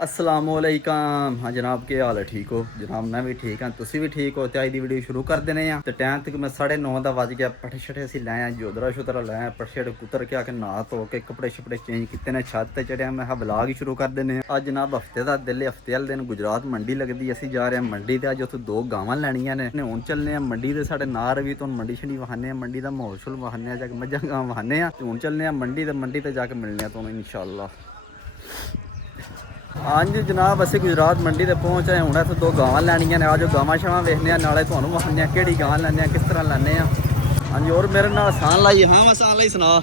असलामुअलैकुम। हाँ जनाब, क्या हाल है? ठीक हो जनाब? मैं भी ठीक हाँ, तुसी भी ठीक हो? तो अज की वीडियो शुरू कर देने तो टाइम तक मैं 9:30 का वज गया। पट्ठे शट्ठे असीं लै आए, जोदरा शुदरा लै आए, पट्ठे शट्ठे कुतर के आके नहा धो के कपड़े शपड़े चेंज किते ने, छत ते चढ़िया। मैं ब्लॉग ही शुरू कर देने। अज जनाब हफ्ते का दिल, हफ्ते वाले दिन गुजरात मंडी लगती, असीं जा रहे हैं मंडी ते। अज उत्थों 2 गावां लैनियां ने। हुण चलने मंडी ते, साढ़े नार भी तो मंडी शंडी वहाने, मंडी का माहौल शोल वहाने, जाके मझां गां वहाने। हुण चलने मंडी ते जाके मिलने तुहानूं इंशाअल्लाह। हाँ जी जनाब, असीं गुजरात मंडी ते पहुँच आए। हुण इत्थे 2 गावां लैनियां ने। आज गावां शावां वेखने, नाले तुहानूं वखाने किहड़ी गां लैने, किस तरह लैने। हाँ जी, और मेरे नाल आसान लाई। हाँ मैं आसान लाई सुना।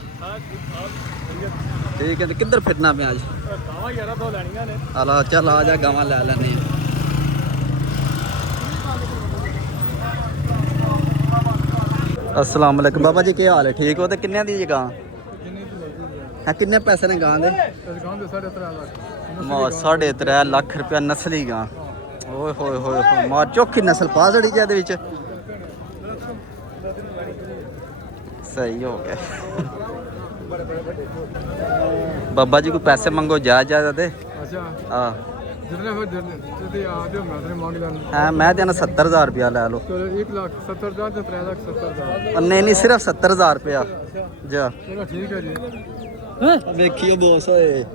ठीक है, तो किधर फिरना पे आज? अला चल आ जा, गावां लै लैने। अस्सलाम वालेकुम बाबा जी, क्या हाल है? ठीक हो? तो किन्ने दी गां है? किन्ने पैसे ने गां दे? 3.5 लाख रुपया नस्ली गां। ओए होए होए होए, मार चौखी नस्ल पा छड़ी जे विच। सही हो गया। बाबा जी को पैसे मंगो, जायज जायज दे। हाँ हाँ, मैं देना 70,000 रुपया लै लो। 1,70,000 नहीं नहीं, सिर्फ 70,000 रुपया जा। ठीक है जी, वेखियो बोस होए।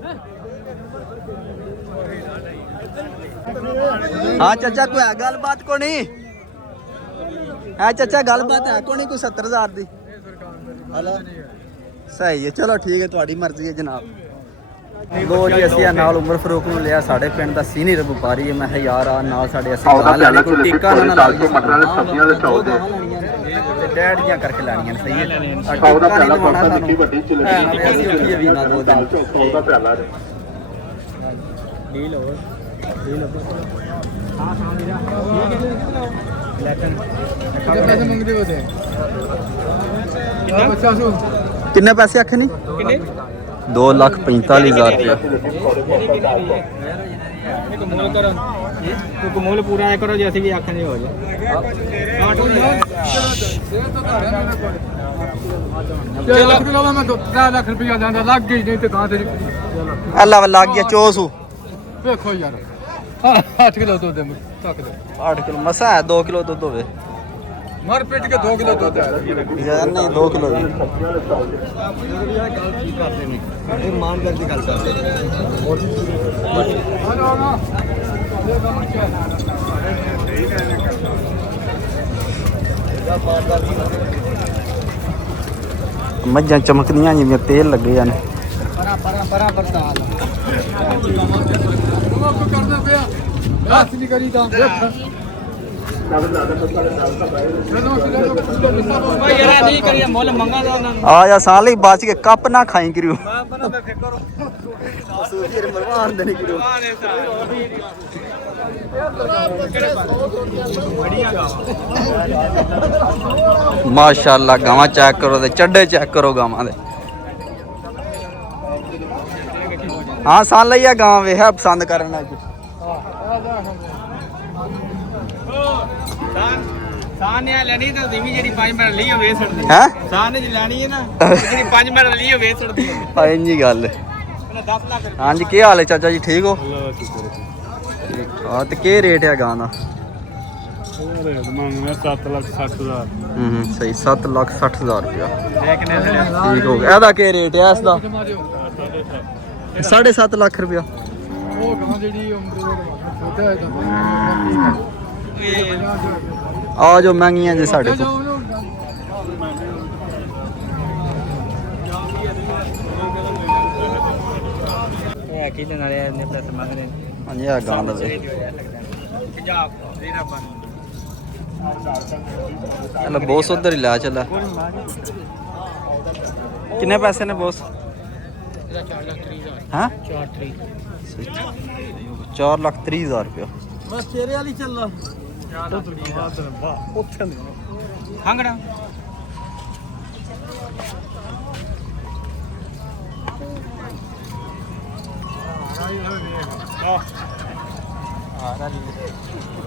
हाँ चाचा, कोई है गलबात को नहीं है? चाचा गलबात है को नहीं कोई 70,000 दी? हेलो सही है, चलो ठीक है, थोड़ी मर्जी है जनाब। लो जी, असी नाल उमर फरूक नूं लिया, साढ़े पिंड दा सीनियर व्यापारी है। मैं यार आ नाल साढ़े असीं गां लैणी, कोई टीका ना ला डैडियां करके लैणियां। सही है, टीका नहीं लवाना सानूं है ना, असीं उठिए भी ना 2 दिन डील हो डील हो। किन्ने पैसे आखे नहीं? 2,45,000 रुपया। मूल पूरा है करो, जैसे भी आखने हो जाए। लाख रुपया लग गई, नहीं तो कहाँ से अल्लाह लग गया चोसू। देखो यार, 8 किलो दूध दे, 8 किलो मसा है। 2 किलो दूध होवे मर पेट के 2 किलो दूध है यार, नहीं 2 किलो जी। ईमानदार की गल करते मझां चमकदियां जिवें तेल लगे जाने। आ जा साल ही बच के कप ना खाई करियो। माशाअल्लाह, गावां चेक करो ते चड्डे चेक करो गावां दे। हाँ साल लिया गां वेहा पसंद करना है। हाँ जी, क्या हाल है चाचा जी? ठीक हो? हाँ तो क्या रेट है गां का? 7,60,000। सही, 7,60,000 रुपया ठीक हो गया। क्या रेट है इसका? 7.5 लाख रुपया। आ जो महंगियां जी साढ़े को। हाँ जी, गां दा चलो बोस उधर ही ला चला। किन्ने पैसे ने बोस? हाँ 4,30,000 रुपया।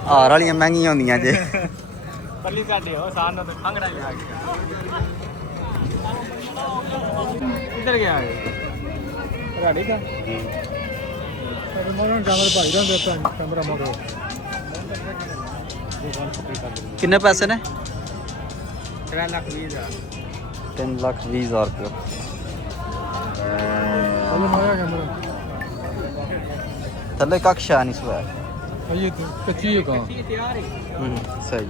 हार वाली महंगियां होंदियां जे। पल्ली साडी हो सान तो खंगड़ा ही आ गया। इधर गया है राड़ी का ਮੋਹਨ ਕੈਮਰਾ ਭਾਈ ਦਾ ਦਿੱਤਾ ਕੈਮਰਾ ਮੋੜੋ ਕਿੰਨੇ ਪੈਸੇ ਨੇ 3,20,000 3,20,000 ਰੁਪਏ ਹਲੋ ਮਾਇਆ ਕੈਮਰਾ ਥੱਲੇ ਕੱਖ ਸ਼ਾ ਨਹੀਂ ਸੋਇਆ ਇਹ ਕੱਚੀ ਹੈ ਕਾਂ ਤਿਆਰ ਹੈ ਸਹੀ ਜੀ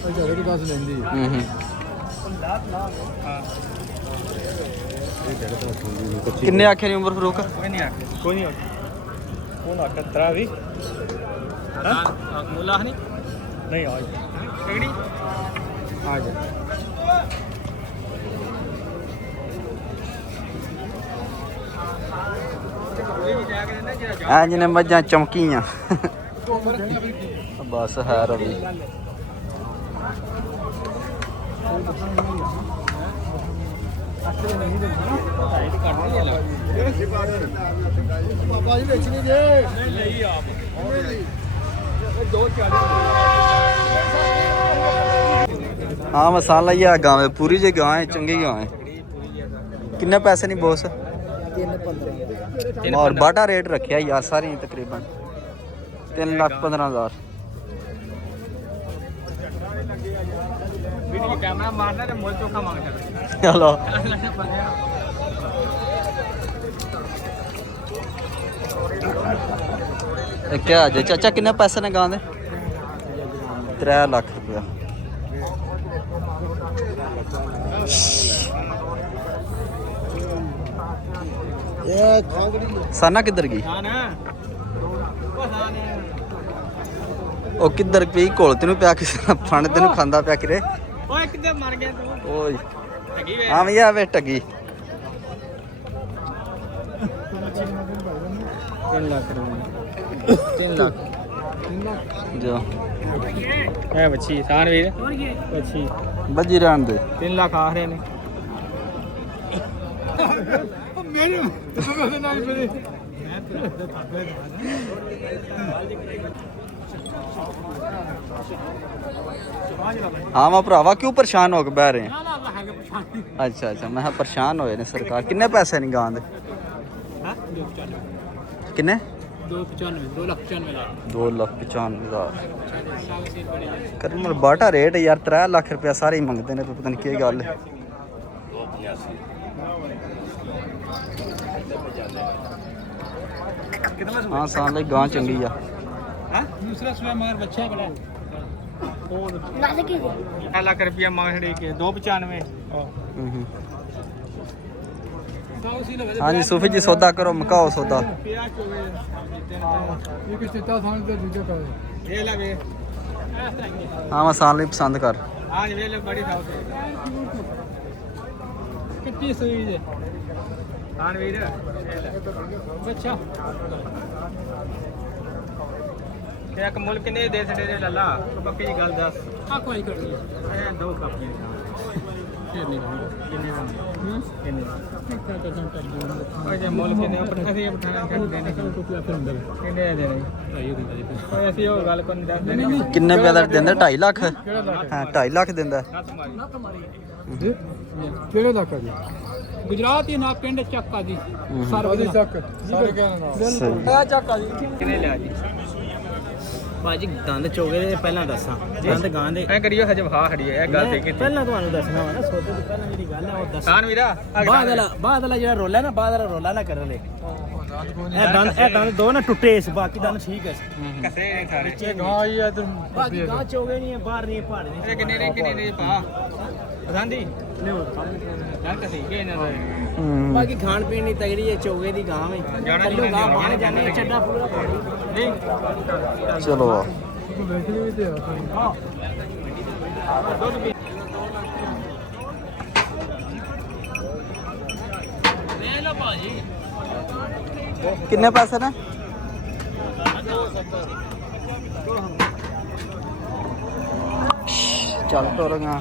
ਇਹ ਜਿਹੜੇ ਦੀ ਗਾਸ ਲੈਂਦੀ ਹੈ ਕਿੰਨੇ ਆਖੇ ਨੇ ਉਮਰ ਫਰੂਕ ਕੋਈ ਨਹੀਂ ਕौन आकर तरा भी मुला नहीं आज टिकड़ी आज ਐ ਜਿਹਨੇ ਮੱਝਾਂ ਚਮਕੀਆਂ ਬਸ ਹੈ ਰਵੀ ਬਾਬਾ ਜੀ ਵੇਚਣੀ ਜੇ ਨਹੀਂ ਲਈ ਆਪ हाँ मसाला ही है गाँव है पूरी जी गाँव है चंगी गाँव है किन्ने पैसे नहीं बॉस और बाटा रेट रखा यार सारी तकरीबन 3,15,000 कैमरा मारना तो मोल चोखा मांगता चलो क्या जे चाचा किन्ने पैसे ने गाँव दे 3 लाख रुपया साना किधर गई ਉਹ ਕਿੱਧਰ ਪਈ ਕੋਲ ਤੈਨੂੰ ਪਿਆ ਕਿਸੇ ਫਣ ਤੈਨੂੰ ਖਾਂਦਾ ਪਿਆ ਕਿਰੇ ਓਏ ਕਿੱਥੇ ਮਰ ਗਿਆ ਤੂੰ ਓਏ ਹੈਗੀ ਵੇ ਹਾਂ ਭਈਆ ਵੇ ਟਗੀ 3 लाख 3 लाख ਜੋ है बच्ची सान वीर बच्ची ਬੱਜੀ ਰਹਿਣ ਦੇ 3 लाख आ रहे ने ਮੇਰੇ ਮੇਰੇ ਨਾਲ ਮੇਰੇ हाँ मैं भरावा क्यों परेशान हो के बह रहे हैं अच्छा अच्छा मैं परेशान होए ने सरकार किन्ने पैसे नहीं गां दे किन्ने 2,95,000 कर बाटा रेट यार 3 लाख रुपया सारे ही मंगते ने पता नहीं की गल है हाँ साल गां चंगी आ दूसरा सुना मगर बच्चा बड़ा 1 लाख रुपया मांग रही के 295 हाँ जी सूफी जी सौदा करो मकाओ सौदा ਇਹ ਕਿ ਚਿੱਟਾ ਥਾਂ ਤੇ ਦੂਜਾ ਕਰ ये ला वे हाँ मैं साल नहीं पसंद कर आज वे ले बड़ी था कितनी सुई है सान वीर बच्चा एक मुल्क ने दे छड़े रे लल्ला तो पक्की गल दस आ कोई कर दी ए दो कापी ओए मुल्क ने अपने से उठाना कर देने किने देने ओए ऐसी हो गल कोन दस देने किन्ने पैदा देंदा 2.5 लाख हाँ 2.5 लाख देंदा ਕਿਹੜੇ ਲੱਖ ਦੀ गुजरात ही ना पिंड चक्का दी ਸਰਵਦੀ ਚੱਕ ਸਾਰੇ ਕਹਿਣ ਨਾਲ सही चक्का दी किने लिया जी ਭਾਜੀ ਦੰਦ ਚੋਗੇ ਦੇ ਪਹਿਲਾਂ ਦੱਸਾਂ ਦੰਦ ਗਾਂ ਦੇ ਐ ਕਰਿਓ ਹਜੇ ਵਹਾ ਖੜੀ ਐ ਗੱਲ ਤੇ ਕੀਤੀ ਪਹਿਲਾਂ ਤੁਹਾਨੂੰ ਦੱਸਣਾ ਵਾ ਨਾ ਸੌਦੇ ਤੋਂ ਪਹਿਲਾਂ ਜਿਹੜੀ ਗੱਲ ਹੈ ਉਹ ਦੱਸ ਸਾਨ ਵੀਰਾ ਬਾਅਦ ਵਾਲਾ ਜਿਹੜਾ ਰੋਲਾ ਨਾ ਬਾਅਦ ਵਾਲਾ ਰੋਲਾ ਨਾ ਕਰ ਲੈ ਇਹ ਦੰਦ ਦੋ ਨਾ ਟੁੱਟੇ ਇਸ ਬਾਕੀ ਦੰਦ ਠੀਕ ਹੈ ਕਸੇ ਨਹੀਂ ਸਾਰੇ ਗਾਂ ਆਈ ਆ ਇਧਰ ਬਾਕੀ ਗਾਂ ਚੋਗੇ ਨਹੀਂ ਹੈ ਬਾਹਰ ਨਹੀਂ ਹੈ ਪਹਾੜ ਇਹ ਨਹੀਂ ਕਿੰਨੇ ਨੇ ਪਾ ਪਸੰਦੀ ਗੱਲ ਕਸੀ ਕੇ ਇਹਨਾਂ ਦਾ ਬਾਕੀ ਖਾਣ ਪੀਣ ਦੀ ਤਗੜੀ ਹੈ ਚੋਗੇ ਦੀ ਗਾਂ ਹੈ ਜਾਣਾ ਕੱਲੂ ਗਾਂ ਬਾਹਰ ਜਾਣੇ ਚੱਡਾ ਪੂਰਾ ਪਾਣੀ ਨਹੀਂ चलो ਤੂੰ ਵੇਖਣੀ ਵੀ ਤੇ ਆ ਦੁੱਧ ਪੀ ਲੈ ਲੋ ਭਾਜੀ किन्ने पैसे ने चल टोरगा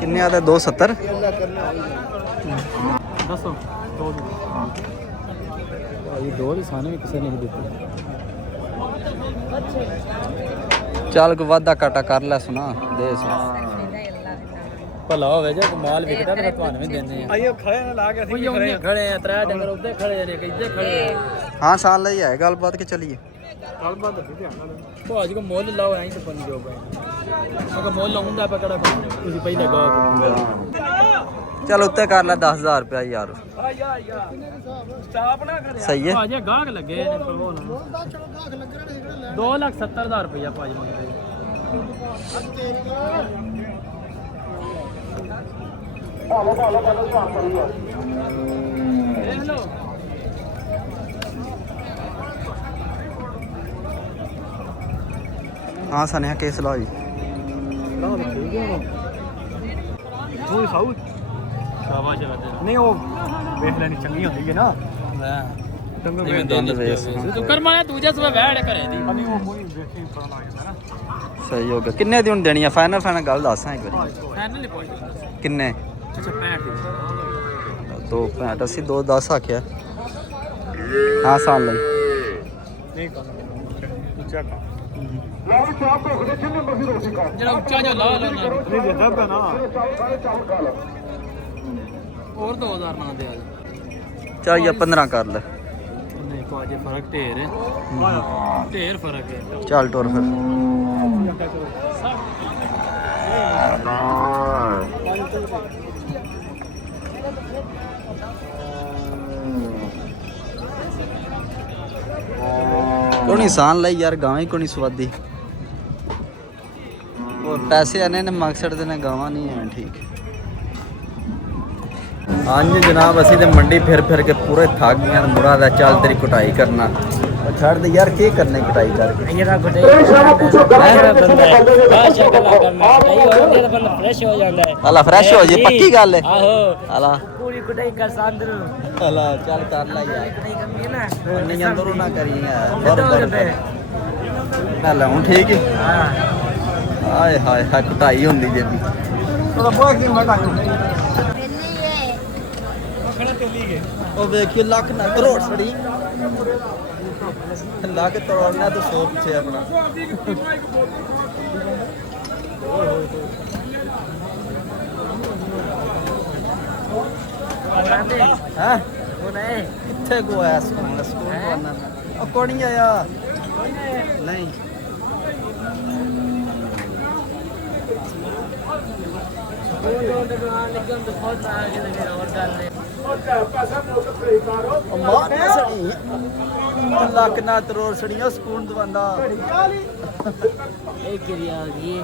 किन्ने आते 270 ਦੱਸੋ ਦੋ ਇਹ ਦੋ ਹੀ ਸਾਨੇ ਕਿਸੇ ਨੇ ਦਿੱਤੇ चल को वादा काटा कर ले सुना दे सुना ਭਲਾ ਹੋਵੇ ਜੇ ਮਾਲ ਵਿਕਦਾ ਤਾਂ ਤੁਹਾਨੂੰ ਵੀ ਦਿੰਦੇ ਆ ਆਈਓ ਖੜੇ ਨੇ ਲਾ ਕੇ ਅਸੀਂ ਉਹਨੇ ਖੜੇ ਆ ਤਰਾ ਡੰਗਰ ਉੱਤੇ ਖੜੇ ਨੇ ਕਿੱਥੇ ਖੜੇ ਆ ਹਾਂ ਸਾਲ ਲਈ ਹੈ ਗੱਲਬਾਤ ਕਿ ਚਲੀਏ ਗੱਲ ਬਾਤ ਦੱਸੀ ਧਿਆਨ ਨਾਲ ਭਾਜੀ ਕੋ ਮੁੱਲ ਲਾਓ ਐਂ ਤਾਂ ਪੰਜ ਜੋ ਪਏ ਅਗਰ ਮੁੱਲ ਲਾਉਂਦਾ ਪਾ ਕਿਹੜਾ ਤੁਸੀਂ ਪਹਿਲਾਂ ਗਾਹਕ ਚਲ ਉੱਤੇ ਕਰ ਲੈ 10000 ਰੁਪਇਆ ਯਾਰ ਆ ਯਾਰ ਸਟਾਪ ਨਾ ਕਰਿਆ ਸਹੀ ਹੈ ਭਾਜੀ ਗਾਹਕ ਲੱਗੇ ਨੇ ਪ੍ਰਭੂ ਨੂੰ 2,70,000 ਰੁਪਇਆ ਭਾਜੀ ਮੰਗਦੇ ਦੇਖ ਲਓ ਹਾਂ ਸਨਿਆ ਕੇਸ ਲਾ ਜੀ ਉਹ ਸਾਊ ਸ਼ਾਬਾਸ਼ ਲੱਗਦੇ ਨਹੀਂ ਉਹ ਵੇਖ ਲੈਣੀ ਚੰਗੀ ਹੁੰਦੀ ਹੈ ਨਾ ਚੰਗਾ ਜਿਵੇਂ ਦੰਦ ਵੇਖ ਤੂੰ ਕਰ ਮਾਇਆ ਤੂੰ ਜਸ ਵੈੜ ਕਰੇ ਦੀ ਨਹੀਂ ਉਹ ਮੋਈ ਵੇਖੀ ਪਤਾ ਲੱਗ ਜਾਂਦਾ ਨਾ ਸਹੀ ਹੋ ਗਿਆ ਕਿੰਨੇ ਦੀ ਹੁਣ ਦੇਣੀ ਆ ਫਾਈਨਲ ਗੱਲ ਦੱਸ ਇੱਕ ਵਾਰੀ ਫਾਈਨਲ ਹੀ ਪੁੱਛ ਕਿੰਨੇ ਅੱਛਾ 65 ਦੋ 65 ਅਸੀਂ 210 ਆਖਿਆ ਹਾਂ ਸਾਲ ਲਈ ਨਹੀਂ ਕਰਨਾ ਚੈੱਕ ਜਿਹੜਾ ਉੱਚਾ ਜਿਹਾ ਲਾ ਲੈਣਾ ਨਹੀਂ ਦੇਖਦਾ ਪਿਆ ਨਾ ਹੋਰ 2000 ਨਾ ਦੇ ਆ ਚੱਲ ਜਾਂ 15 ਕਰ ਲੈ ਨਹੀਂ ਕੋਈ ਫਰਕ ਢੇਰ ਹੈ ਢੇਰ ਫਰਕ ਹੈ ਚੱਲ ਟੁਰ ਫਿਰ कोनी सान लाई यार गाँव ही कोनी स्वादी और पैसे आने ने मकसद देने गाँव नहीं है ठीक हाँ जी जनाब असी तो मंडी फिर के पूरे थक गए मुड़ा दा चल तेरी कुटाई करना छड़ दे यार के करने कुटाई करके ये रख दे बादशाह कला करना कुटाई हो जाती है तो बंदा फ्रेश हो जाता है अला फ्रेश हो जी पक्की गल है आहो अला पूरी कुटाई कर सांदर अला चल कर ला यार कुटाई करनी है ना नहीं अंदरों ना करी यार अला हूं ठीक है हां हाय हाय हाय कुटाई होंदी जे ਉਹਦਾ ਬੋਆ ਕੀ ਮਟਾ ਉਹ ਵੇਖਿਓ ਲੱਖ ਨਾ ਕਰੋੜ ਸੜੀ ਲੱਖ ਕਰੋੜ ਨਾ ਤਾਂ 100 ਪਿੱਛੇ ਆਪਣਾ ਹਾਂ ਉਹ ਨਹੀਂ ਕਿੱਥੇ ਕੋ ਆਇਆ ਸਕੂਲ ਤੋਂ ਨਾ ਉਹ ਕੋਣ ਨਹੀਂ ਆਇਆ ਨਹੀਂ ਉਹ ਦੁਕਾਨ ਲੱਗਣ ਤੋਂ ਬਹੁਤ ਆ ਕੇ ਲਗੇ ਹੋਰ ਗੱਲ ਨੇ ਮਾਰ ਸੜੀ ਲੱਖ ਨਾ ਕਰੋੜ ਸੜੀ ਉਹ ਸਕੂਲ ਤੋਂ ਬੰਦਾ ਇਹ ਕਿਰਿਆ ਆ ਗਈ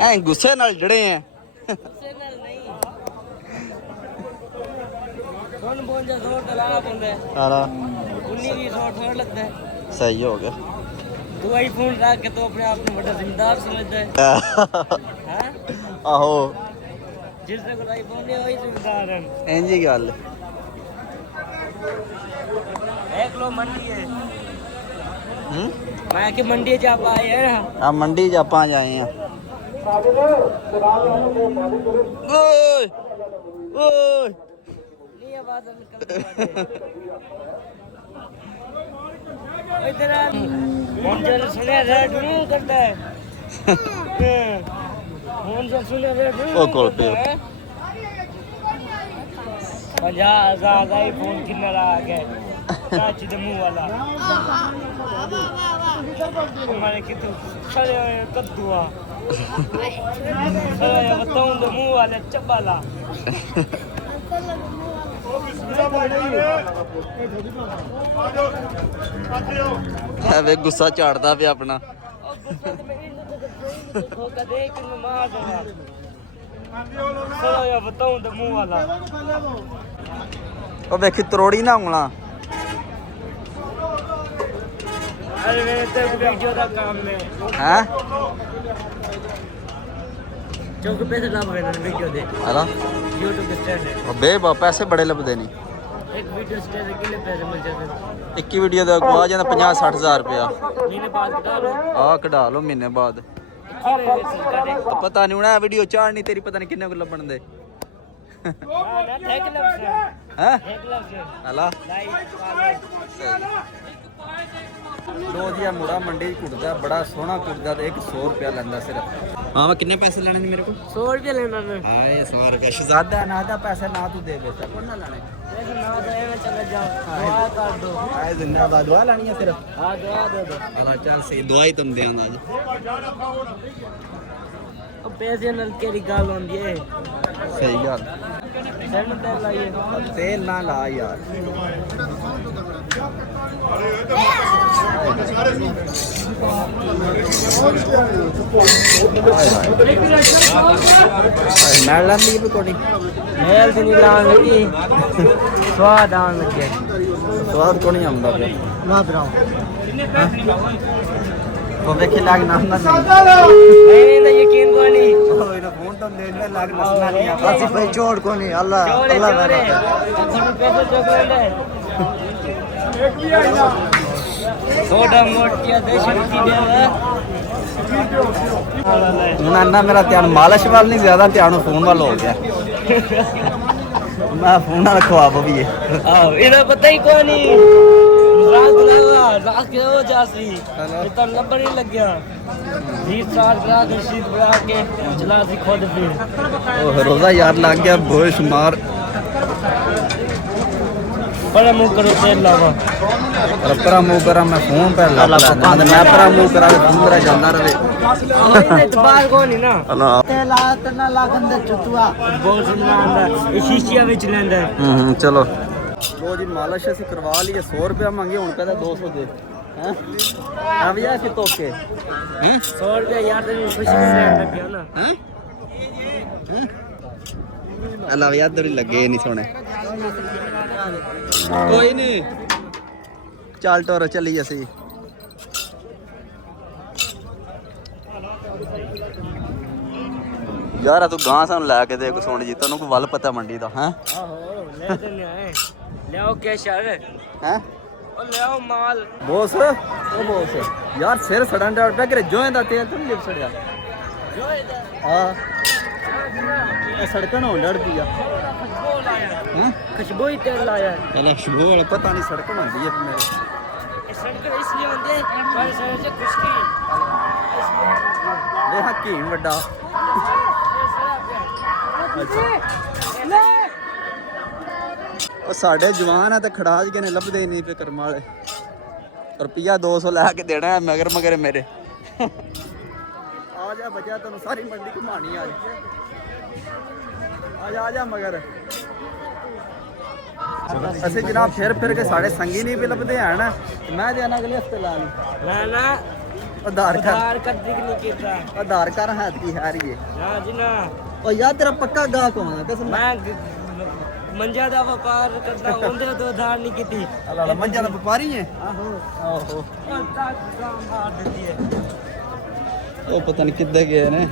ਐ ਗੁੱਸੇ ਨਾਲ ਜੜੇ ਆ ਗੁੱਸੇ ਨਾਲ ਨਹੀਂ ਕੌਣ ਬੋਲ ਜਾ ਜ਼ੋਰ ਤੇ ਲਾਣਾ ਪੈਂਦਾ ਹੈ ਆਰਾ 19-20 थोड़ा लगता है ਸਹੀ ਹੋ ਗਿਆ तू आईफोन रख के तो अपने आप को बड़ा जिम्मेदार समझता है हैं ਆਹੋ जिसने को आईफोन नहीं वही जिम्मेदार है ਇੰਜ ਹੀ ਗੱਲ एक लो मंडी है ਹੂੰ मैं कि मंडी जा पाए है ना ਆ ਮੰਡੀ 'ਚ ਆਪਾਂ ਜਾਏ ਆ ਓਏ ਓਏ नहीं आवाज निकल इधर मंजर सुने रेड नहीं करता है मंजर सुने रेड नहीं ओ कॉल पे 50,000 आईफोन कितना आ गया चाची दे मुंह वाला हमारे कितने खड़े हुए कद्दूआ बताऊं तो मुंह वाले चबाला ਵੇ ਗੁੱਸਾ ਝਾੜਦਾ ਪਿਆ ਆਪਣਾ वो कदे कि मार दूंगा चलो या बताऊं तो मुंह वाला ਉਹ ਵੇਖੀ ਤਰੋੜੀ ਨਾ ਉਂਗਲਾਂ अरे मेरे तो वीडियो का काम में ਹੈ चौक पैसे लाभ है ना वीडियो दे ਹਲਾ YouTube पे स्टैंड है ਉਹ ਬੇ ਬਾ ਪੈਸੇ ਬੜੇ ਲੱਭਦੇ ਨਹੀਂ एक वीडियो स्टैंड है कितने पैसे मिल जाते हैं 21 ਵੀਡੀਓ ਦਾ ਆ ਜਾਂਦਾ 50-60 ਹਜ਼ਾਰ ਰੁਪਇਆ महीने बाद बता लो ਆ ਕਢਾ ਲਓ ਮਹੀਨੇ ਬਾਅਦ कितने पैसे का दे ਪਤਾ ਨਹੀਂ ਹੁਣ ਵੀਡੀਓ ਚਾੜਨੀ ਤੇਰੀ ਪਤਾ ਨਹੀਂ ਕਿੰਨੇ ਕੁ ਲੱਭਣ ਦੇ ना एक लफ्ज है ਹੈ एक लफ्ज है ਹਲਾ लाइक ਲੋ ਜੀ ਆ ਮੁੰਡਾ ਮੰਡੀ 'ਚ ਕੁੱਟਦਾ, ਬੜਾ ਸੋਹਣਾ ਕੁੱਟਦਾ ਤੇ 100 ਰੁਪਿਆ ਲੈਂਦਾ ਸਿਰਫ। ਹਾਂ ਮੈਂ ਕਿੰਨੇ ਪੈਸੇ ਲੈਣੇ ਨੇ ਮੇਰੇ ਕੋਲ? 100 ਰੁਪਏ ਲੈਣਾ ਨੇ। ਆਏ 100 ਰੁਪਏ ਸ਼ਹਜ਼ਾਦਾ ਨਾ ਦਾ ਪੈਸੇ ਨਾ ਤੂੰ ਦੇ ਬੇਟਾ ਕੋਣ ਨਾ ਲੈਣੇ। ਵੈਸੇ ਨਾ ਤਾਂ ਐਵੇਂ ਚਲਾ ਜਾ, ਦੁਆ ਕਰ ਦੋ। ਆਏ ਜ਼ਿੰਦਾਬਾਦ ਦੁਆ ਲੈਣੀ ਆ ਸਿਰਫ। ਹਾਂ ਦੁਆ ਦੇ ਦੋ। ਅਲਾ ਚੱਲ ਸਹੀ ਦੁਆ ਹੀ ਤੈਨੂੰ ਦੇਵਾਂਗਾ ਅੱਜ। ਉਹ ਪੈਸੇ ਨਾਲ ਕਿਹੜੀ ਗੱਲ ਹੁੰਦੀ ਏ? ਸਹੀ ਗੱਲ। ਸਾਨੂੰ ਤਾਂ ਲਾਈਏ ਤੇਲ ਨਾ ਲਾ ਯਾਰ। ਮੈਂ ਲੈਂਦੀ ਵੀ ਕੋਣੀ ਮੇਲ ਤੇ ਨਹੀਂ ਲਾਉਣ ਲੱਗੀ, ਸਵਾਦ ਆਉਣ ਲੱਗੇ। ਸਵਾਦ ਕੋਣੀ ਆਉਂਦਾ ਪਿਆ ਨਾ ਬਰਾਓ ਉਹ ਵੇਖੀ ਲੱਗ ਨਾ ਨਾ ਨਹੀਂ ਤਾਂ ਯਕੀਨ ਕੋ ਨਹੀਂ। ਉਹ ਇਹਦਾ ਫੋਨ ਤਾਂ ਲੈ ਲੈ ਲੱਗ ਨਸਣਾ ਨਹੀਂ ਆ ਅਸੀਂ ਭਾਈ ਛੋੜ ਕੋਣੀ ਅੱਲਾ ਚੋਰੇ ਚੋਰੇ ਤੁਹਾਨੂੰ ਪੈਸੇ ਚੋਕਲੇ ਇੱਕ ਵੀ ਆਇਆ ਥੋੜਾ ਮੋਟਿਆ ਦੇ ਸ਼ਕਤੀ ਦੇ ਹੁਣ ਨਾ ਮੇਰਾ ਧਿਆਨ ਮਾਲਿਸ਼ ਵੱਲ ਨਹੀਂ ਜ਼ਿਆਦਾ ਧਿਆਨ ਫੋਨ ਵੱਲ ਹੋ ਗਿਆ। ਮੈਂ ਫੋਨ ਨਾਲ ਖਵਾਬ ਵੀ ਹੈ। ਆਹ ਇਹਦਾ ਪਤਾ ਹੀ ਕੋਈ ਨਹੀਂ। ਰਾਤ ਕੇ ਹੋ ਜਾਸੀ ਇਹ ਤਾਂ ਲੱਭਣ ਨਹੀਂ ਲੱਗਿਆ। 20 ਸਾਲ ਕਰਾ ਕੇ ਸ਼ੀਤ ਬਣਾ ਕੇ ਚਲਾ ਸੀ ਖੁਦ ਫਿਰ। ਉਹ ਰੋਜ਼ਾ ਯਾਰ ਲੱਗ ਗਿਆ ਬੇਸ਼ੁਮਾਰ। ਬੜਾ ਮੂੰਹ ਕਰੋ ਤੇਲ ਲਾਵਾ ਪਰਾ ਮੂੰਹ ਕਰਾਂ ਮੈਂ ਫੋਨ ਪੈ ਲਾ ਮੈਂ ਪਰਾ ਮੂੰਹ ਕਰਾਂ ਫੋਨ ਮੇਰਾ ਜਾਂਦਾ ਰਵੇ। ਇਹਦੇ ਬਾਹਰ ਕੋ ਨਹੀਂ ਨਾ ਹਲਾ ਤੇ ਲਾ ਤੇ ਨਾ ਲਾਗਨ ਦੇ ਚੁੱਤੂਆ ਬਹੁਤ ਸੁਣਨਾ ਆਂਦਾ। ਇਹ ਸ਼ੀਸ਼ੀਆਂ ਵਿੱਚ ਲੈਂਦਾ। ਚਲੋ ਲੋ ਜੀ ਮਾਲਿਸ਼ ਅਸੀਂ ਕਰਵਾ ਲਈ। 100 ਰੁਪਇਆ ਮੰਗੇ ਹੁਣ ਕਹਿੰਦਾ 200 ਦੇ ਹੈ ਆ ਵੀ ਆ ਕਿ ਤੋਕੇ ਹੈ 100 ਰੁਪਏ ਯਾਰ ਤੈਨੂੰ ਖੁਸ਼ੀ ਲੈਣ ਲੱਗਿਆ ਨਾ। ਹੈ ਅੱਲਾ ਵੀ ਇੱਧਰ ਹੀ ਲੱਗੇ ਨਹੀਂ ਸੋਣੇ। ਕੋਈ ਨਹੀਂ ਚੱਲ ਟੋਰ ਚੱਲੀ ਅਸੀਂ। ਯਾਰ ਤੂੰ ਗਾਂ ਸਾਨੂੰ ਲੈ ਕੇ ਦੇ ਕੋ ਸੁਣ ਜੀ ਤੈਨੂੰ ਕੋਈ ਵੱਲ ਪਤਾ ਮੰਡੀ ਦਾ ਹੈ। ਆਹੋ ਲੈ ਤੇ ਆਏ ਲਿਆਓ ਕੈਸ਼ਰ ਹੈ ਉਹ ਲਿਆਓ ਮਾਲ। ਬੋਸ ਉਹ ਬੋਸ ਯਾਰ ਸਿਰ ਸੜਨ ਦਾ ਪਿਆ ਕਿ ਜੋਏ ਦਾ ਤੇਲ ਤੂੰ ਲਿਪ ਸੜਿਆ ਹਾਂ ਇਹ ਸੜਕਾਂ ਹੋਣ ਲੜਦੀ ਆ ਹੈ ਖੁਸ਼ਬੂ ਹੀ ਤੇਲ ਲਾਇਆ। ਪਹਿਲਾਂ ਸ਼ੁਰੂ ਵਾਲਾ ਪਤਾ ਨਹੀਂ ਸੜਕਾਂ ਹੁੰਦੀ ਹੈ ਮੇਰੇ। ਇਹ ਸੜਕ ਇਸ ਲਈ ਹੁੰਦੀ ਹੈ ਪਰ ਸ਼ਹਿਰ ਚ ਖੁਸ਼ਕੀ ਇਹ ਹਕੀਮ ਵੱਡਾ। ਉਹ ਸਾਡੇ ਜਵਾਨ ਆ ਤੇ ਖੜਾਜ ਕੇ ਨੇ ਲੱਭਦੇ ਨਹੀਂ ਪਏ ਕਰਮ ਵਾਲੇ। ਰੁਪਿਆ 200 ਲੈ ਕੇ ਦੇਣਾ ਮਗਰ ਮਗਰ ਮੇਰੇ। ਆ ਜਾ ਬਚਾ ਤੈਨੂੰ ਸਾਰੀ ਮੰਡੀ ਘੁਮਾਣੀ ਆ ਜਾ ਆ ਜਾ ਮਗਰ। ਅਸੀਂ ਜਨਾਬ ਫਿਰ ਕੇ ਸਾਡੇ ਸੰਗੀ ਨਹੀਂ ਵੀ ਲੱਭਦੇ ਹਨ। ਮੈਂ ਜਾਣਾ ਅਗਲੇ ਹਫਤੇ ਲਾ ਲਈ ਨਾ ਨਾ ਆਧਾਰ ਕਾਰ ਕੱਢੀ ਨਹੀਂ ਕੀਤਾ। ਆਧਾਰ ਕਾਰਡ ਹੈ ਕੀ ਹੈ ਰਹੀ ਨਾ ਜੀ ਨਾ ਉਹ ਯਾਰ ਤੇਰਾ ਪੱਕਾ ਗਾਹਕ ਹੋਣਾ ਕਸਮ ਮੈਂ ਮੰਜਾ ਦਾ ਵਪਾਰ ਕਰਦਾ ਉਹਦੇ ਤੋਂ ਆਧਾਰ ਨਹੀਂ ਕੀਤੀ। ਅੱਲਾ ਮੰਜਾ ਦਾ ਵਪਾਰੀ ਹੈ। ਆਹੋ ਆਹੋ ਉਹ ਤਾਂ ਕੰਮ ਮਾਰ ਦਿੰਦੀ ਹੈ। ਉਹ ਪਤਾ ਨਹੀਂ ਕਿੱਦਾਂ ਗਏ ਨੇ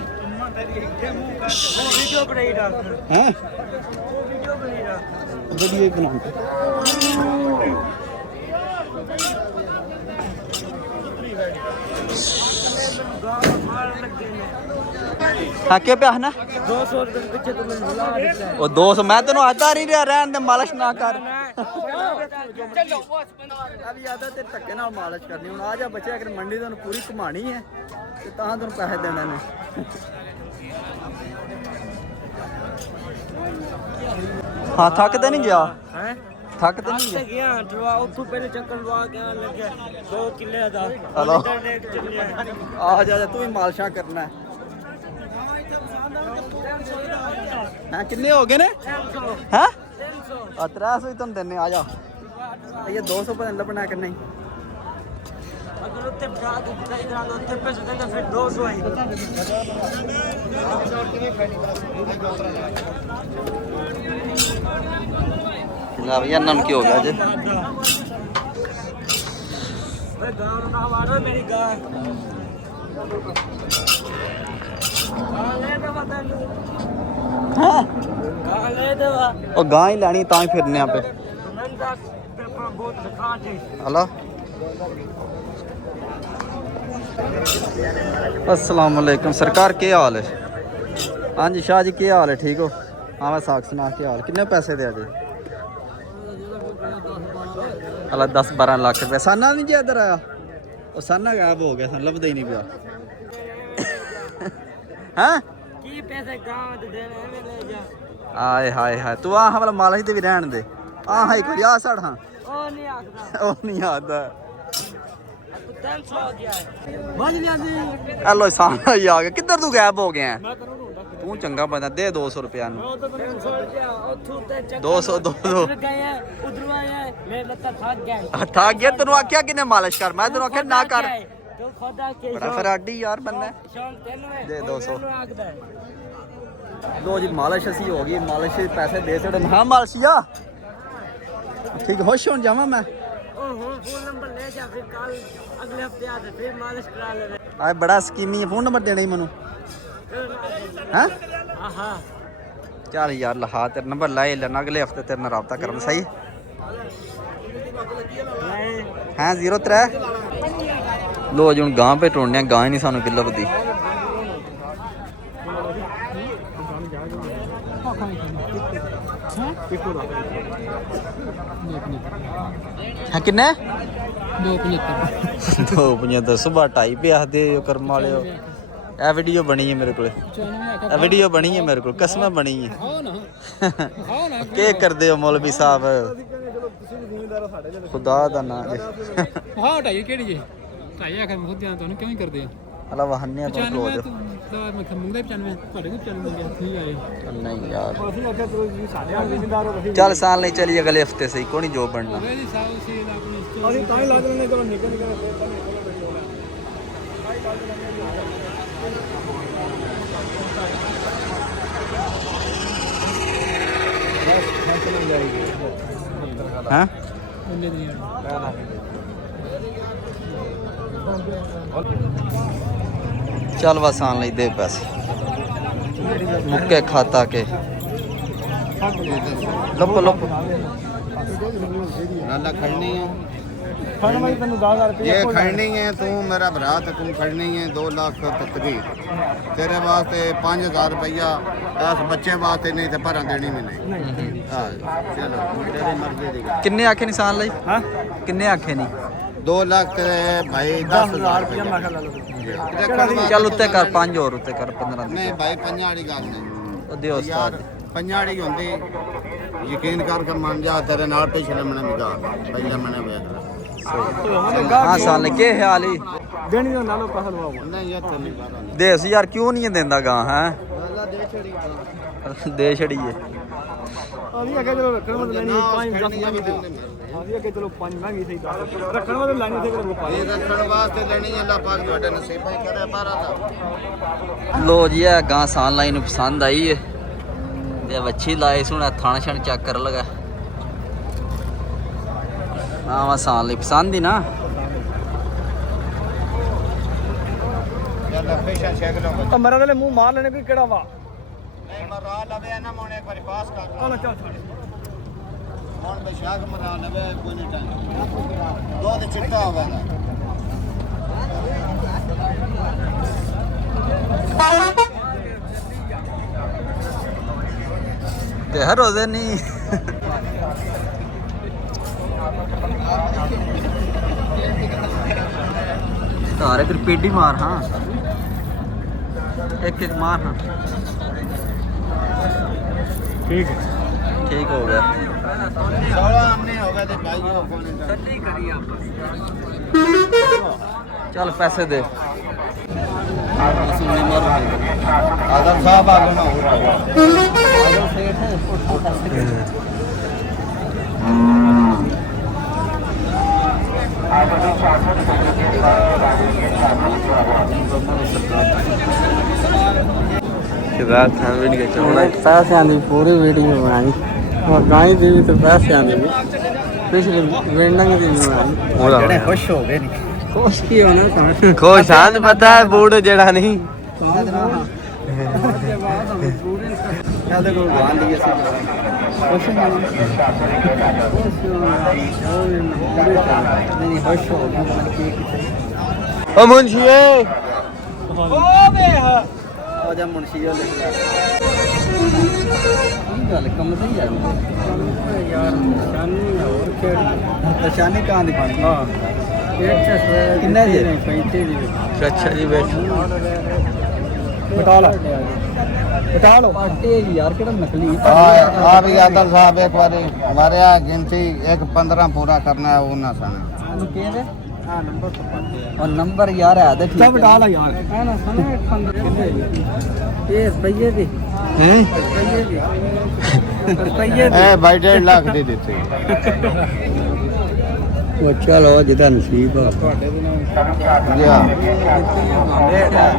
ਉਹ ਵੀਡੀਓ ਬਣਾਈ ਡਾਕਟਰ ਹੈ ਵੀਡੀਓ ਬਣਾਈ ਡਾਕਟਰ ਵਧੀਆ ਹੀ ਬਣਾਉਂਦੇ। ਹਾਂ ਕੀ ਪਿਆ ਨਾ 200 ਰੁਪਏ ਪਿੱਛੇ ਤੂੰ ਮੈਨੂੰ ਬੁਲਾ ਦਿੱਤਾ ਹੈ। ਉਹ 200 ਮੈਂ ਤੈਨੂੰ ਆਦਾ ਨਹੀਂ ਰਿਹਾ ਰਹਿਣ ਦੇ ਮਾਲਿਸ਼ ਨਾ ਕਰ। ਚਲੋ ਅਭੀ ਆਦਾ ਤੇ ਧੱਕੇ ਨਾਲ ਮਾਲਿਸ਼ ਕਰਨੀ। ਹੁਣ ਆ ਜਾ ਬੱਚੇ ਅਗਰ ਮੰਡੀ ਤੁਹਾਨੂੰ ਪੂਰੀ ਘੁਮਾਣੀ ਹੈ ਤੇ ਤਾਂ ਤੈਨੂੰ ਪੈਸੇ ਦੇਣੇ ਨੇ। ਹਾਂ ਥੱਕ ਤੇ ਨਹੀਂ ਗਿਆ ਹੈ ਥੱਕ ਤੇ ਨਹੀਂ ਗਿਆ ਗਿਆ ਡਰਵਾ ਉੱਥੋਂ ਪਹਿਲੇ ਚੱਕਰ ਲਵਾ ਕੇ ਆਉਣ ਲੱਗਿਆ 2 ਕਿੱਲੇ ਦਾ ਹਲੋ। ਇੰਟਰਨੈਟ ਚੱਲਿਆ। ਆ ਜਾ ਤੂੰ ਵੀ ਮਾਲਸ਼ਾਂ ਕਰਨਾ ਹੈ। ਹਾਂ ਕਿੰਨੇ ਹੋ ਗਏ ਨੇ 300 ਹੈ 300 ਆ 300 ਹੀ ਤੁਹਾਨੂੰ ਦਿੰਨੇ ਆ ਜਾ। ਇਹ 200 ਪਤਾ ਲੱਭਣਾ ਕਿ ਨਹੀਂ। अगर उत्ते बिठा के दिखाई दे रहा उत्ते पैसे देंगे फिर 200 ही ਲਾ ਵੀ ਇਹਨਾਂ ਨੂੰ ਕੀ ਹੋ ਗਿਆ ਜੇ मैं गांव ना वाड़ो मेरी गां ले दे वतन गां ले दे वा ਉਹ ਗਾਂ ਹੀ ਲੈਣੀ ਤਾਂ ਹੀ ਫਿਰਨੇ ਆਪੇ। मैं दस पेपर बहुत दिखा जी ਹਲੋ अस्सलाम वालेकुम सरकार क्या हाल है। हाँ जी शाह जी क्या हाल है ठीक हो। हाँ मैं साख सुना क्या हाल कितने पैसे दे आगे ਅਲਾ 10-12 ਲੱਖ ਰੁਪਏ ਸਾਨਾ ਨਹੀਂ ਜੀ ਇੱਧਰ ਆਇਆ ਉਹ ਸਾਨਾ ਗਾਇਬ ਹੋ ਗਿਆ ਸਾਨੂੰ ਲੱਭਦਾ ਹੀ ਨਹੀਂ ਪਿਆ ਹਾਂ ਕੀ ਪੈਸੇ ਗਾਂ ਦੇ ਦੇਣੇ ਐਵੇਂ ਲੈ ਜਾ ਆਏ ਹਾਏ ਹਾਏ ਤੂੰ ਆਹ ਵਾਲਾ ਮਾਲਸ਼ ਤੇ ਵੀ ਰਹਿਣ ਦੇ ਆਹ ਇੱਕ ਵਾਰੀ ਆ ਸੜ ਹਾਂ ਉਹ ਨਹੀਂ ਆਖਦਾ ਉਹ ਨਹੀਂ ਆਦਾ ਤੂੰ 300 ਹੋ ਗਿਆ ਬਣ ਜਾਂਦੀ ਹਲੋ ਸਾਨਾ ਹੀ ਆ ਗਿਆ ਕਿੱਧਰ ਤੂੰ ਗਾਇਬ ਹੋ ਗਿਆ ਤੂੰ ਚੰਗਾ ਬੰਦਾ ਦੇ 200 ਰੁਪਿਆ ਨੂੰ 300 ਰੁਪਇਆ ਉੱਥੋਂ ਤੇ ਚੱਕ 200 ਉਧਰ ਗਏ ਉਧਰ ਆਏ ਮੇਰੇ ਲੱਤਾਂ ਥੱਕ ਗਏ ਥੱਕ ਗਿਆ ਤੈਨੂੰ ਆਖਿਆ ਕਿਨੇ ਮਾਲਿਸ਼ ਕਰ ਮੈਂ ਤੈਨੂੰ ਆਖਿਆ ਨਾ ਕਰ ਤੂੰ ਖੁਦਾ ਕੇ ਬੜਾ ਫਰਾਡੀ ਯਾਰ ਬੰਦਾ ਸ਼ੌਂਕ ਤੈਨੂੰ ਹੈ ਦੇ 200 ਮੈਨੂੰ ਆਖਦਾ ਲੋ ਜੀ ਮਾਲਿਸ਼ ਅਸੀਂ ਹੋ ਗਈ ਮਾਲਿਸ਼ ਦੇ ਪੈਸੇ ਦੇ ਛੜੇ ਹਾਂ ਮਾਲਸ਼ੀਆ ਠੀਕ ਹੋਸ਼ ਹੋਣ ਜਾਵਾਂ ਮੈਂ ਉਹ ਹੁਣ ਫੋਨ ਨੰਬਰ ਲੈ ਜਾ ਫਿਰ ਕੱਲ ਅਗਲੇ ਹਫਤੇ ਆ ਜਾ ਫਿਰ ਮਾਲਿਸ਼ ਕਰਾ ਲੈ ਆਏ ਬੜਾ ਸਕੀਮੀ ਫੋਨ ਨੰਬਰ ਦੇਣਾ ਹੀ ਮੈਨੂੰ ਹਾਂ ਆਹਾ ਚੱਲ ਯਾਰ ਲਹਾ ਤੇਰਾ ਨੰਬਰ ਲੈ ਲੈਣਾ ਅਗਲੇ ਹਫਤੇ ਤੇਰੇ ਨਾਲ ਰਾਬਤਾ ਕਰਨ ਸਹੀ ਹਾਂ 03 ਲੋ ਜੀ ਹੁਣ ਗਾਂ ਪੇ ਟੋੜਨੇ ਗਾਂ ਹੀ ਨਹੀਂ ਸਾਨੂੰ ਕਿ ਲੱਭਦੀ ਹਾਂ ਕਿੰਨੇ 275 ਸੁਬਾ 2.5 ਪਿਆ ਦੇ ਕਰਮ ਵਾਲਿਓ ਇਹ ਵੀਡੀਓ ਬਣੀ ਹੈ ਮੇਰੇ ਕੋਲ ਇਹ ਵੀਡੀਓ ਬਣੀ ਹੈ ਮੇਰੇ ਕੋਲ ਕਸਮ ਬਣੀ ਹੈ ਕੀ ਕਰਦੇ ਹੋ ਮੌਲਵੀ ਸਾਹਿਬ ਖੁਦਾ ਦਾ ਨਾਮ ਹਾਂ ਢਾਈ ਕਿਹੜੀ ਜੀ ਢਾਈ ਆਖਰ ਖੁਦ ਜਾਣ ਤੁਹਾਨੂੰ ਕਿਉਂ ਹੀ ਕਰਦੇ ਆ ਅਲਾ ਵਹੰਨਿਆ ਤੋਂ ਕਲੋਜ ਮੈਂ ਖੰਮੂਗਾ 95 ਤੁਹਾਡੇ ਕੋਲ 95 ਮੰਗਿਆ ਠੀਕ ਆਏ ਨਹੀਂ ਯਾਰ ਚੱਲ ਸਾਲ ਨਹੀਂ ਚਲੀ ਅਗਲੇ ਹਫਤੇ ਸਹੀ ਕੋਣੀ ਜੋ ਬਣਨਾ ਜੀ ਸਾਊ ਸੀ ਆਪਣੀ ਅਸੀਂ ਤਾਂ ਹੀ ਲਾ ਦਿੰਦੇ ਚਲੋ ਨਿਕਲ ਨਿਕਲ ਹਾਂ ਬੰਦੇ ਦੀ ਚੱਲ ਬਸ ਆਣ ਲਈ ਦੇ ਪੈਸੇ ਮੁੱਕੇ ਖਾਤਾ ਕੇ ਲੱਪ ਲੱਪ नाला खड़नी है ਖਾਣਾ ਮੈਂ ਤੈਨੂੰ 10000 ਰੁਪਏ ये खड़नी है तू मेरा भरा तो तू खड़नी है 2 लाख तकरीर तेरे वास्ते 5000 रुपया इस बच्चे वास्ते नहीं तो भरा देनी भी नहीं हाँ चलो तेरी मर्जी दी गल। ਕਿੰਨੇ ਆਖੇ ਨਿਸ਼ਾਨ ਲਈ ਹਾਂ ਕਿੰਨੇ ਆਖੇ ਨਹੀਂ 2 लाख तेरे भाई 10000 ਰੁਪਏ ਮੈਂ ਖਾ ਲਾ ਲਓ रुपया ਚੱਲ ਉੱਤੇ ਕਰ 5 ਹੋਰ ਉੱਤੇ ਕਰ 15 नहीं भाई पंजा वाली गल नहीं ਉਹ ਦਿਓ ਉਸਤਾਦ पंजा वाली होंदी यकीन करके मान जा तेरे नाल पिछले महीने मिला पहले महीने वेख ਹਾਂ ਸਾਲ ਨੇ ਕੀ ਹਾਲ ਹੀ ਦੇਣੀ ਦਾ ਨਾਲੋਂ ਪੈਸਾ ਲਵਾਓ नहीं ये तो नहीं बारा नहीं ਦੇਸ ਯਾਰ ਕਿਉਂ ਨਹੀਂ ਦਿੰਦਾ ਗਾਂ ਹੈ नाला दे छड़ी ਦੇ ਛੜੀਏ ਅਸੀਂ ਅੱਗੇ ਚਲੋ ਰੱਖਣ ਵਾਲੇ ਲੈਣੀ 5 10 ਮਹਿੰਗੀ ਦੇ ਅਸੀਂ ਅੱਗੇ ਚਲੋ 5 ਮਹਿੰਗੀ ਸਹੀ 10 ਰੱਖਣ ਵਾਲੇ ਲੈਣੀ ਤੇ ਕਰੋ ये रखण वास्ते लेनी है अल्लाह पाक ਤੁਹਾਡੇ ਨਸੀਬਾਂ ਹੀ ਕਰੇ ਬਾਰਾ ਦਾ ਲੋ ਜੀ ਇਹ ਗਾਂ ਸਾਨ ਲਾਈ ਨੂੰ ਪਸੰਦ ਆਈ ਏ ਤੇ ਵੱਛੀ ਲਾਏ ਸੁਣਾ ਥਣ ਛਣ ਚੈੱਕ ਕਰ ਲਗਾ ਹਾਂ ਵਾ ਸਾਨ ਲਈ ਪਸੰਦ ਹੀ ਨਾ ਯਾਰ ਲਫੇਸ਼ਾ ਛੇਕ ਲਓ ਤਾਂ ਮਰਾਂ ਦੇ ਮੂੰਹ ਮਾਰ ਲੈਣੇ ਕੋਈ ਕਿਹੜਾ ਵਾ ਨਹੀਂ ਮਰਾ ਲਵੇ ਨਾ ਮੋਣੇ ਇੱਕ ਵਾਰੀ ਪਾਸ ਕਰ ਚੱਲ ਚੱਲ ਛੱਡ ਹੁਣ ਬਸ਼ਾਕ ਮਰਾ ਲਵੇ ਕੋਈ ਨਹੀਂ ਟਾਈਮ ਦੋ ਤੇ ਚਿੱਟਾ ਹੋਵੇਗਾ ਤੇ ਹਰ ਰੋਜ਼ੇ ਨਹੀਂ ਤਾਰੇ ਫਿਰ ਪੇਡੀ ਮਾਰ ਹਾਂ ਇੱਕ ਇੱਕ ਮਾਰ ਹਾਂ ਠੀਕ ਹੈ ਠੀਕ ਹੋ ਗਿਆ 16 ਆਮਨੇ ਹੋ ਗਏ ਤੇ ਭਾਈ ਉਹ ਕੋਈ ਨਹੀਂ ਸੱਲੀ ਕਰੀ ਆਪਾਂ ਚੱਲ ਪੈਸੇ ਦੇ ਆਦਮ ਸਾਹਿਬ ਆ ਗਏ ਨਾ ਹੋਰ ਕਿਦਾਂ ਥਾਂ ਵੀ ਨਹੀਂ ਚਾਹੁੰਦਾ ਪੈਸਿਆਂ ਦੀ ਪੂਰੀ ਵੀਡੀਓ ਬਣਾਈ ਉਹ ਗਾਈ ਦੀ ਵੀ ਤੇ ਪੈਸਿਆਂ ਦੀ ਵੀ ਪਿਛਲੇ ਵੇਂਡਿੰਗ ਦੀ ਵੀ ਬਣਾਈ ਜਿਹੜੇ ਖੁਸ਼ ਹੋ ਗਏ ਨਹੀਂ ਕੁਛ ਕੀ ਹੋਣਾ ਤਾਂ ਖੁਸ਼ ਆਂ ਪਤਾ ਹੈ ਬੂੜ ਜਿਹੜਾ ਨਹੀਂ ਇਹਦੇ ਕੋਲ ਗਾਂ ਲਈ ਅਸੀਂ ਖੁਸ਼ ਹਾਂ ਨਹੀਂ ਖੁਸ਼ ਹੋ ਗਏ ਓ ਮੁੰਸ਼ੀਏ ਉਹ ਵੇਖ ਆ ਜਾ ਮੁੰਸ਼ੀ ਜੋ ਲੈ ਗੱਲ ਕੰਮ ਤੇ ਹੀ ਆ ਯਾਰ ਸ਼ਾਨੀ ਹੋਰ ਖੇਡ ਪਰੇਸ਼ਾਨੀ ਕਾਂ ਦੀ ਪਾਣੀ ਹਾਂ ਕਿੰਨੇ ਦੇ? 35 ਦੀ ਅੱਛਾ ਜੀ ਬੈਠ ਬਟਾ ਲਾ ਬਟਾ ਲਓ ਪਾਟੇ ਯਾਰ ਕਿਹੜਾ ਨਕਲੀ हाँ भी आदल साहब एक बार हमारे यहाँ गिनती 1:15 पूरा करना है वो ना सुने ਕਿਹਦੇ ਹਾਂ ਨੰਬਰ ਤੋਂ ਪਾਤੇ ਆ ਔਰ ਨੰਬਰ ਯਾਰ ਹੈ ਤੇ ਠੀਕ ਚੱਲ ਬਟਾ ਲਾ ਯਾਰ ਹੈ ਨਾ ਸੁਣੇ 15 ਇਹ ਰੁਪਈਏ ਦੀ ਹੈ ਰੁਪਈਏ ਦੀ ਰੁਪਈਏ ए भाई 1.5 लाख दे देते ਉਹ ਚਲੋ ਜਿਹਦਾ ਨਸੀਬ ਆ ਤੁਹਾਡੇ ਦੇ ਨਾਲ जी हाँ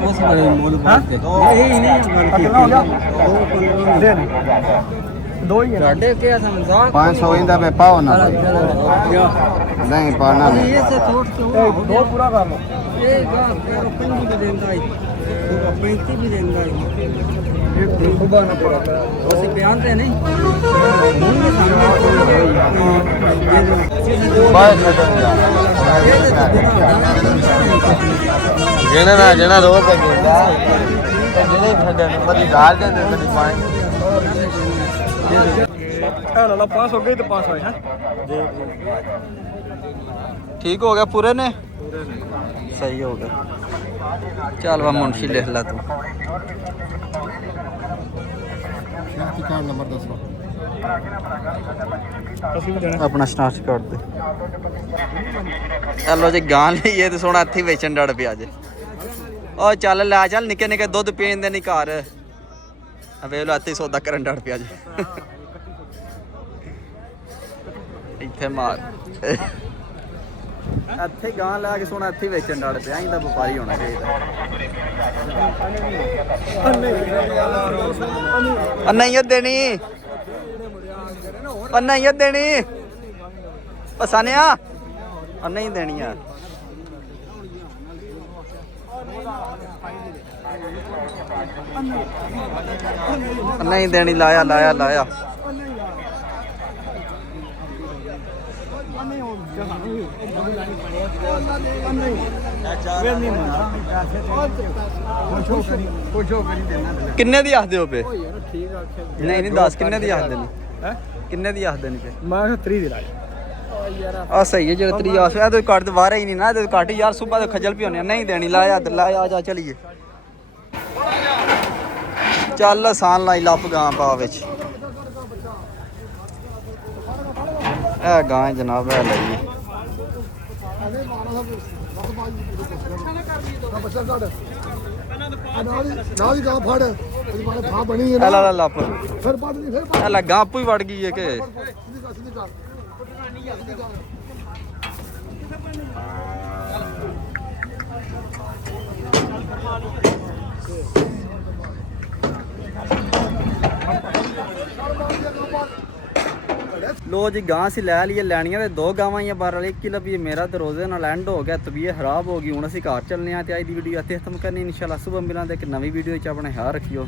ਉਸ ਵੇਲੇ ਮੁੱਲ ਬਾਤ ਇਹ ਨਹੀਂ ਗੱਲ ਕੀਤੀ ਦੇ ਦੋ ਹੀ ਹੈ ਤੁਹਾਡੇ ਕੀ ਸਮਝਾ 500 इंदा पे पाओ ना भाई। नहीं पाना नहीं ਇਹ ਸੇ ਥੋੜ ਤੋਂ ਦੋ ਪੂਰਾ ਕਰ ਲਓ ਇਹ ਗਾ ਤੇਰਾ 5 ਵੀ ਦਿੰਦਾ ਹੈ ਉਹ 35 ਵੀ ਦਿੰਦਾ ਹੈ ਇਹ ਸੁਬਾ ਨਾ ਪੜਾ ਉਸੇ ਬਿਆਨ ਤੇ ਨਹੀਂ ਹੁਣ ਵੀ ਸਾਹਮਣੇ बस जेना ना जेना रो पे गिरदा जेने खडन मरी डाल दे कदी पानी ਇਹ ਲਾ ਲਾ ਪਾਸ ਹੋ ਗਈ ਤੇ ਪਾਸ ਹੋਏ ਹੈ ठीक हो गया पूरे ने सही हो गया चल वा मुंशी लिख ला तू कार्ड नंबर 10 ਅਸੀਂ ਵੀ ਦੇਣਾ अपना स्टार्ट कर दे चलो जी गां लईए ते सोना इत्थे वेचन डड़ पिया जे ओ चल लै चल निक्के निक्के दुध पीन दे नहीं घर वे लो इत्थे सौदा करन डड़ पिया जे इत्थे मार ਇੱਥੇ ਗਾਂ ਲੈ ਕੇ ਸੋਣਾ ਇੱਥੇ ਵੇਚਣ ਡੜ ਪਿਆ ਇਹਦਾ ਵਪਾਰੀ ਹੋਣਾ ਚਾਹੀਦਾ ਨਹੀਂ ਉਹ ਦੇਣੀ ਉਹ ਨਹੀਂ ਉਹ ਦੇਣੀ ਪਸਾਨਿਆ ਉਹ ਨਹੀਂ ਦੇਣੀ ਯਾਰ ਨਹੀਂ ਦੇਣੀ ਲਾਇਆ ਲਾਇਆ ਲਾਇਆ ਕਿੰਨੇ ਦੀ ਆਖਦੇ ਹੋ ਪੇ ਨਹੀਂ ਨਹੀਂ 10 ਕਿੰਨੇ ਦੀ ਆਖਦੇ ਨੇ ਹੈ ਕਿੰਨੇ ਦੀ ਆਖਦੇ ਨੇ ਪੇ ਮੈਂ 30 ਦੀ ਲਾਇਆ ਆ ਸਹੀ ਹੈ ਜਿਹੜਾ ਤਰੀ ਆਸ ਹੈ ਤੇ ਕੱਟ ਵਾਰਾ ਹੀ ਨਹੀਂ ਨਾ ਤੇ ਕੱਟ ਯਾਰ ਸੁਬਾ ਤੇ ਖਜਲ ਵੀ ਹੋਣੇ ਨਹੀਂ ਦੇਣੀ ਲਾਇਆ ਲਾਇਆ ਆ ਜਾ ਚਲੀਏ ਚੱਲ ਆਸਾਨ ਲਾਈ ਲੱਪ ਗਾਂ ਪਾ ਵਿੱਚ ਇਹ ਗਾਂ ਜਨਾਬ ਹੈ ਲਈ ਨਾਲ ਹੀ ਗਾਂ ਫੜ ਇਹ ਬਾਰੇ ਥਾਂ ਬਣੀ ਇਹ ਲਾ ਲੱਪ ਫਿਰ ਪੱਟ ਦੀ ਫਿਰ ਇਹ ਲੱਗਾ ਆਪੂ ਹੀ ਵੜ ਗਈ ਹੈ ਕਿ ਸਿੱਧੀ ਕਰ ਲੋ ਜੀ ਗਾਂ ਅਸੀਂ ਲੈ ਲਈਏ ਲੈਣੀਆਂ ਤੇ ਦੋ ਗਾਵਾਂ ਹੀ ਆ ਬਾਹਰ ਵਾਲੀ 1 ਲੱਭੀ ਮੇਰਾ ਤੇ ਰੋਜ਼ੇ ਨਾਲ ਐਂਡ ਹੋ ਗਿਆ ਤਬੀਅਤ ਖਰਾਬ ਹੋ ਗਈ ਹੁਣ ਅਸੀਂ ਘਰ ਚੱਲਨੇ ਆ ਤੇ ਅੱਜ ਦੀ ਵੀਡੀਓ ਇੱਥੇ ਖਤਮ ਕਰਨੀ ਇਨਸ਼ਾਅੱਲਾ ਸੁਬਹ ਮਿਲਾਂਗੇ ਇੱਕ ਨਵੀਂ ਵੀਡੀਓ 'ਚ ਆਪਣੇ ਖਿਆਲ ਰੱਖਿਓ